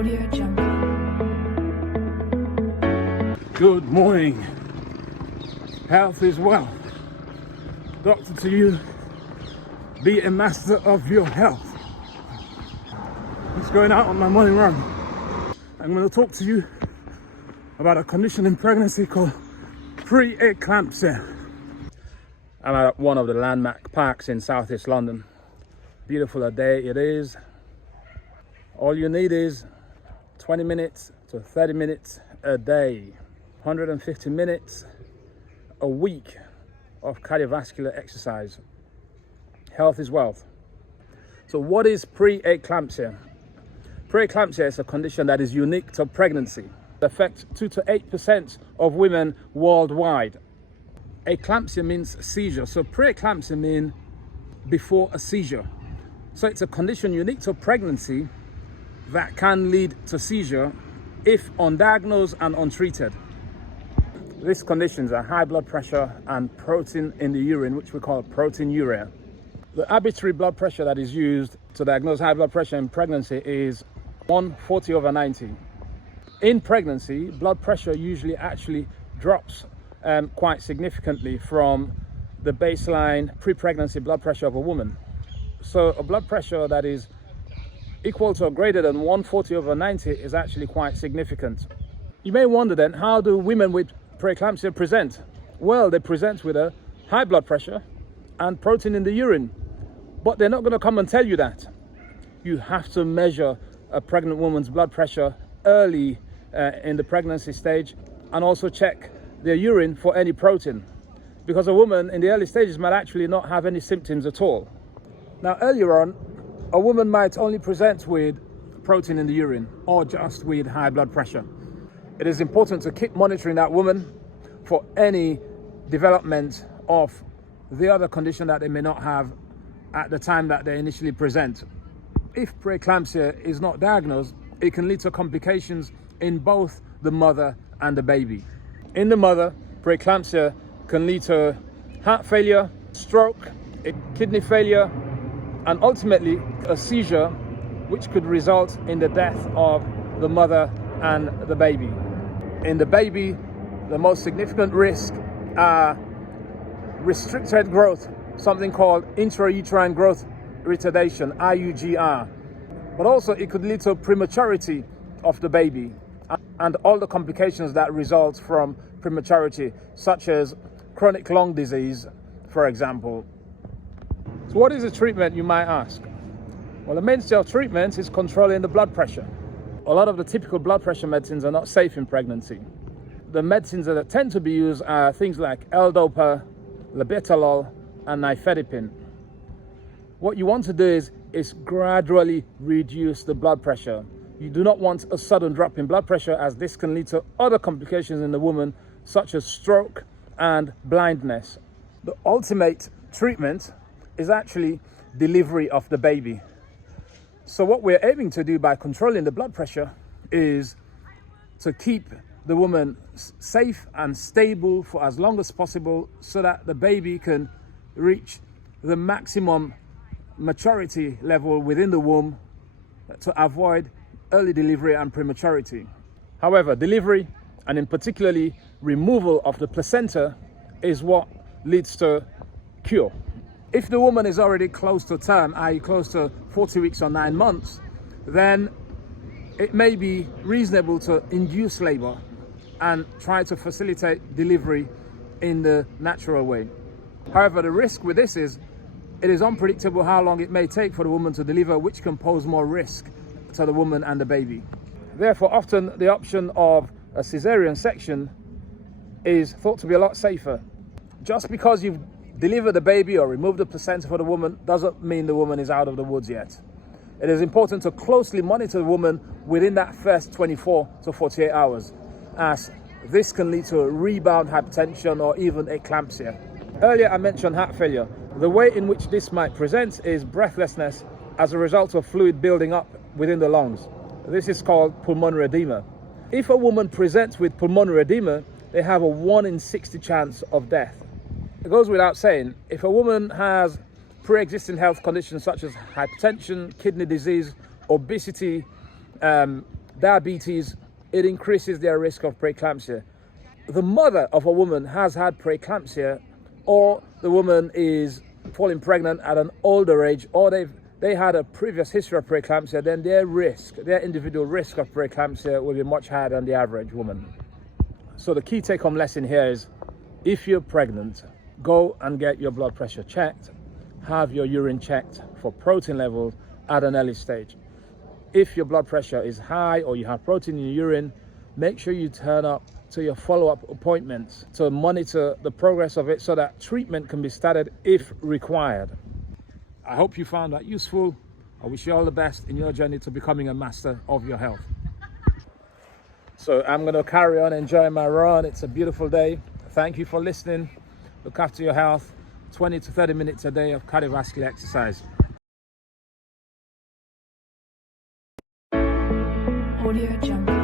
Audio Jungle. Good morning. Health is wealth. Doctor to you, be a master of your health. Just going out on my morning run. I'm going to talk to you about a condition in pregnancy called pre-eclampsia. I'm at one of the landmark parks in southeast London. Beautiful a day it is. All you need is 20 minutes to 30 minutes a day, 150 minutes a week of cardiovascular exercise. Health is wealth. So what is pre-eclampsia? Pre-eclampsia is a condition that is unique to pregnancy. It affects 2 to 8% of women worldwide. Eclampsia means seizure. So pre-eclampsia means before a seizure. So it's a condition unique to pregnancy that can lead to seizure if undiagnosed and untreated. These conditions are high blood pressure and protein in the urine, which we call proteinuria. The arbitrary blood pressure that is used to diagnose high blood pressure in pregnancy is 140/90. In pregnancy, blood pressure usually actually drops quite significantly from the baseline pre-pregnancy blood pressure of a woman. So a blood pressure that is equal to or greater than 140/90 is actually quite significant. You may wonder then, how do women with preeclampsia present? Well, they present with a high blood pressure and protein in the urine, but they're not going to come and tell you that. You have to measure a pregnant woman's blood pressure early in the pregnancy stage, and also check their urine for any protein, because a woman in the early stages might actually not have any symptoms at all. Now, earlier on, a woman might only present with protein in the urine or just with high blood pressure. It is important to keep monitoring that woman for any development of the other condition that they may not have at the time that they initially present. If preeclampsia is not diagnosed, it can lead to complications in both the mother and the baby. In the mother, preeclampsia can lead to heart failure, stroke, kidney failure, and ultimately a seizure, which could result in the death of the mother and the baby. In the baby, the most significant risk are restricted growth, something called intrauterine growth retardation, IUGR. But also it could lead to prematurity of the baby and all the complications that result from prematurity, such as chronic lung disease, for example. So what is the treatment, you might ask? Well, the mainstay of treatment is controlling the blood pressure. A lot of the typical blood pressure medicines are not safe in pregnancy. The medicines that tend to be used are things like L-Dopa, labetalol, and nifedipine. What you want to do is gradually reduce the blood pressure. You do not want a sudden drop in blood pressure, as this can lead to other complications in the woman, such as stroke and blindness. The ultimate treatment is actually delivery of the baby. So what we're aiming to do by controlling the blood pressure is to keep the woman safe and stable for as long as possible, so that the baby can reach the maximum maturity level within the womb to avoid early delivery and prematurity. However, delivery, and in particularly removal of the placenta, is what leads to cure. If the woman is already close to term, i.e. close to 40 weeks or 9 months, then it may be reasonable to induce labor and try to facilitate delivery in the natural way. However, the risk with this is it is unpredictable how long it may take for the woman to deliver, which can pose more risk to the woman and the baby. Therefore, often the option of a cesarean section is thought to be a lot safer. Just because you've delivered the baby or removed the placenta for the woman doesn't mean the woman is out of the woods yet. It is important to closely monitor the woman within that first 24 to 48 hours, as this can lead to a rebound hypertension or even eclampsia. Earlier I mentioned heart failure. The way in which this might present is breathlessness as a result of fluid building up within the lungs. This is called pulmonary edema. If a woman presents with pulmonary edema, they have a 1 in 60 chance of death. It goes without saying, if a woman has pre-existing health conditions such as hypertension, kidney disease, obesity, diabetes, it increases their risk of preeclampsia. The mother of a woman has had preeclampsia, or the woman is falling pregnant at an older age, or they had a previous history of preeclampsia, then their individual risk of preeclampsia will be much higher than the average woman. So the key take-home lesson here is, if you're pregnant, go and get your blood pressure checked, have your urine checked for protein levels at an early stage. If your blood pressure is high or you have protein in your urine, make sure you turn up to your follow-up appointments to monitor the progress of it so that treatment can be started if required. I hope you found that useful. I wish you all the best in your journey to becoming a master of your health. So I'm going to carry on enjoying my run. It's a beautiful day. Thank you for listening. Look after your health. 20 to 30 minutes a day of cardiovascular exercise. Audio Jungle.